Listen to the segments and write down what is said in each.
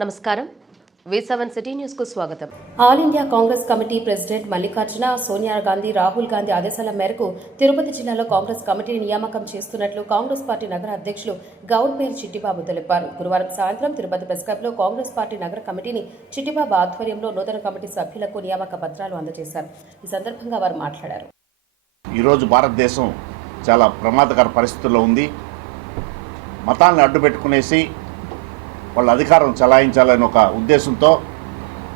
నమస్కారం. Seven city న్యూస్కు స్వాగతం. All India Congress committee president Mallikarjuna Sonia Gandhi Rahul Gandhi ఆదేశాల మేరకు తిరుపతి జిల్లాలో కాంగ్రెస్ కమిటీని నియామకం చేస్తున్నట్లు కాంగ్రెస్ పార్టీ నగర అధ్యక్షులు గౌడ్ పేరు చిట్టిబాబు తెలిపారు. గురువారం సాయంత్రం తిరుపతి ప్రెస్ క్లబ్లో కాంగ్రెస్ పార్టీ నగర కమిటీని చిట్టిబాబు ఆధ్వర్యంలో నూతన కమిటీ సభ్యులకు నియామక పత్రాలు అందజేశారు. ఈ సందర్భంగా వారు మాట్లాడారు. ఈరోజు భారతదేశం చాలా ప్రమాదకర పరిస్థితుల్లో ఉంది. మతాన్ని అడ్డుపెట్టుకునేసి వాళ్ళ అధికారం చలాయించాలని ఒక ఉద్దేశంతో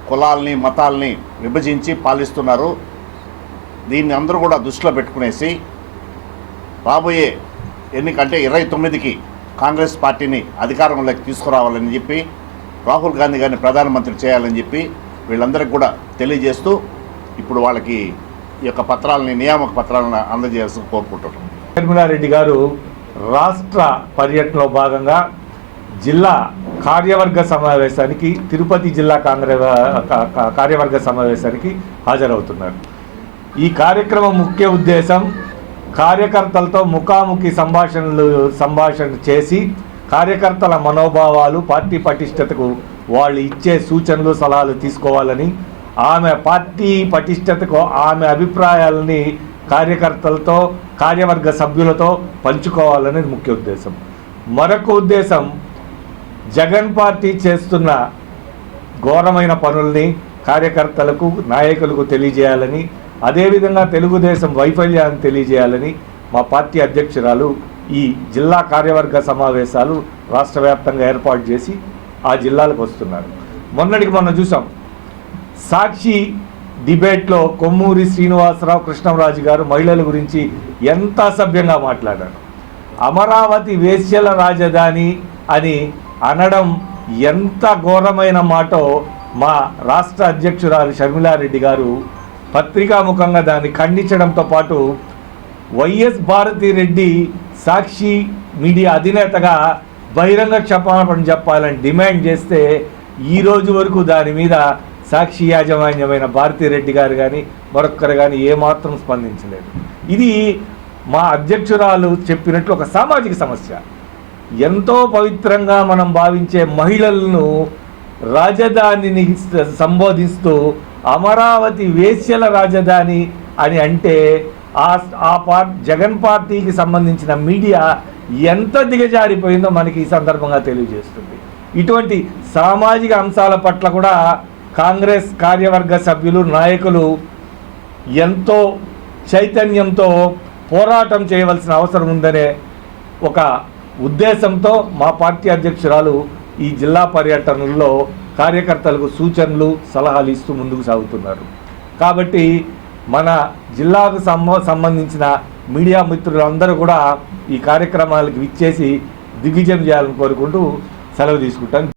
కులాల్ని మతాల్ని విభజించి పాలిస్తున్నారు. దీన్ని అందరూ కూడా దృష్టిలో పెట్టుకునేసి రాబోయే ఎన్నికంటే ఇరవై తొమ్మిదికి కాంగ్రెస్ పార్టీని అధికారంలోకి తీసుకురావాలని చెప్పి రాహుల్ గాంధీ గారిని ప్రధానమంత్రి చేయాలని చెప్పి వీళ్ళందరికీ కూడా తెలియజేస్తూ ఇప్పుడు వాళ్ళకి ఈ యొక్క పత్రాలని నియామక పత్రాలను అందజేయాల్సి కోరుకుంటున్నాం. నిర్మలారెడ్డి గారు రాష్ట్ర పర్యటనలో భాగంగా జిల్లా కార్యవర్గ సమావేశానికి తిరుపతి జిల్లా కాంగ్రెస్ కార్యవర్గ సమావేశానికి హాజరవుతున్నారు. ఈ కార్యక్రమం ముఖ్య ఉద్దేశం కార్యకర్తలతో ముఖాముఖి సంభాషణలు సంభాషణ చేసి కార్యకర్తల మనోభావాలు పార్టీ పటిష్టతకు వాళ్ళు ఇచ్చే సూచనలు సలహాలు తీసుకోవాలని ఆమె పార్టీ పటిష్టతకు ఆమె అభిప్రాయాలని కార్యకర్తలతో కార్యవర్గ సభ్యులతో పంచుకోవాలనేది ముఖ్య ఉద్దేశం. మరొక ఉద్దేశం జగన్ పార్టీ చేస్తున్న ఘోరమైన పనుల్ని కార్యకర్తలకు నాయకులకు తెలియజేయాలని అదేవిధంగా తెలుగుదేశం వైఫల్యాన్ని తెలియజేయాలని మా పార్టీ అధ్యక్షురాలు ఈ జిల్లా కార్యవర్గ సమావేశాలు రాష్ట్ర వ్యాప్తంగా ఏర్పాటు చేసి ఆ జిల్లాలకు వస్తున్నారు. మొన్నటికి మొన్న చూసాం. సాక్షి డిబేట్లో కొమ్మూరి శ్రీనివాసరావు కృష్ణంరాజు గారు మహిళల గురించి ఎంత అసభ్యంగా మాట్లాడారు. అమరావతి వేశ్యల రాజధాని అని అనడం ఎంత ఘోరమైన మాటో మా రాష్ట్ర అధ్యక్షురాలు షర్మిలారెడ్డి గారు పత్రికాముఖంగా దాన్ని ఖండించడంతో పాటు వైఎస్ భారతిరెడ్డి సాక్షి మీడియా అధినేతగా బహిరంగ క్షమాపణ చెప్పాలని డిమాండ్ చేస్తే ఈ రోజు వరకు దాని మీద సాక్షి యాజమాన్యమైన భారతిరెడ్డి గారు కానీ మరొక్కరు కానీ ఏమాత్రం స్పందించలేదు. ఇది మా అధ్యక్షురాలు చెప్పినట్లు ఒక సామాజిక సమస్య. ఎంతో పవిత్రంగా మనం భావించే మహిళలను రాజధానిని సంబోధిస్తూ అమరావతి వేశ్యల రాజధాని అని అంటే ఆ ఆ పార్ జగన్ పార్టీకి సంబంధించిన మీడియా ఎంత దిగజారిపోయిందో మనకి ఈ సందర్భంగా తెలియజేస్తుంది. ఇటువంటి సామాజిక అంశాల పట్ల కూడా కాంగ్రెస్ కార్యవర్గ సభ్యులు నాయకులు ఎంతో చైతన్యంతో పోరాటం చేయవలసిన అవసరం ఉందనే ఒక ఉద్దేశంతో మా పార్టీ అధ్యక్షురాలు ఈ జిల్లా పర్యటనల్లో కార్యకర్తలకు సూచనలు సలహాలు ఇస్తూ ముందుకు సాగుతున్నారు. కాబట్టి మన జిల్లాకు సంబంధించిన మీడియా మిత్రులందరూ కూడా ఈ కార్యక్రమాలకు విచ్చేసి దిగ్విజయం చేయాలని కోరుకుంటూ సెలవు తీసుకుంటాను